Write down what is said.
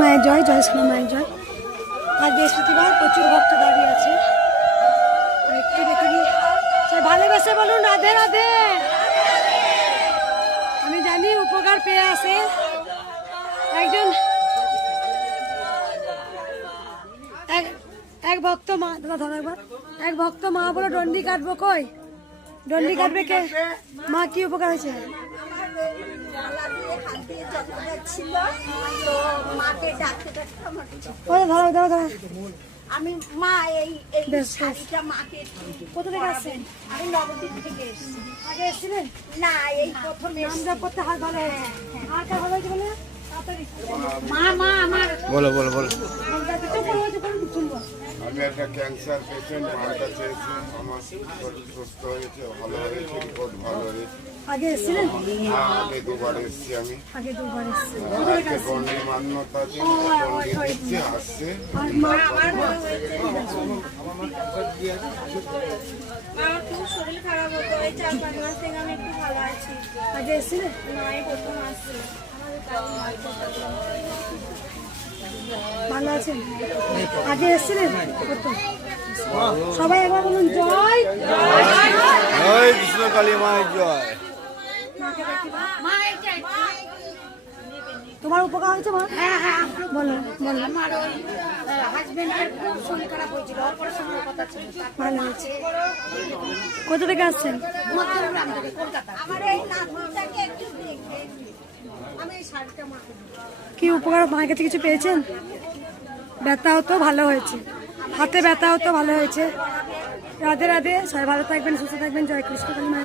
মায়ের জয়, জয় সোনা মায়ের জয়। আজ বৃহস্পতিবার, প্রচুর ভক্ত দাঁড়িয়ে আছে। একটু দেখে নিই, সে ভালোবেসে বলুন রাধে রাধে। আমি জানি উপকার পেয়ে আসে একজন এক ভক্ত মা। দাদা ধরো একবার। এক ভক্ত মা বলো ডন্ডি কাটবো, কই ডন্ডি কাটবে কে? মা কি উপকার হয়েছে? ধরো ধরো ধরো। আমি মা এই শাড়িটা মাকে কোথা থেকে আসছেন? আমি নবদ্বীপ থেকে এসেছি। আগে এসেছিলেন? না এই প্রথম নাম জপ করতে হাত ভালো হয়েছে। আর কার ভালো হয়েছে বলে? তাড়াতাড়ি। মা মা আমার বলো বলো বলো। শুনবো। আমি একটা ক্যান্সার পেশেন্ট, আমার কাছে এসে আমার শরীর সুস্থ হয়েছে, ভালো হয়েছে, রিপোর্ট ভালো হয়েছে। আগে এসেছিলেন? আগে দুবার এসেছি আমি। আগে দুবার এসেছি। আজকে গন্ডি মান্যতা আছে, গন্ডি দিচ্ছে, আসছে। আর মা আমার খুব শরীর খারাপ হতো, এই 4-5 মাস থেকে আমি একটু ভালো আছি। আগে এসেছিলেন? না এই প্রথম আসছে। ভালো আছেন? আগে এসেছিলেন? কত? সবাই একবার বলুন জয়। জয় কৃষ্ণ কালী মায়ের জয়। তোমার উপকার হয়েছে মা? হ্যাঁ হ্যাঁ বলো বলো। আমার ওই হাজবেন্ডের খুব শরীর খারাপ হয়েছিল, অপারেশনের কথা ছিল। ভালো হয়েছে। কোথা থেকে আসছেন? মধ্যমগ্রাম থেকে কলকাতা। আমার এই নাতনিটাকে একটু দেখবে। আমি এই শাড়িটা মাকে দেবো। কি উপকার মায়ের কাছে কিছু পেয়েছেন? ব্যথা হতো ভালো হয়েছে, হাতে ব্যথা হতো ভালো হয়েছে। রাধে রাধে, সবাই ভালো থাকবেন, সুস্থ থাকবেন। জয় কৃষ্ণ কালী মায়ের।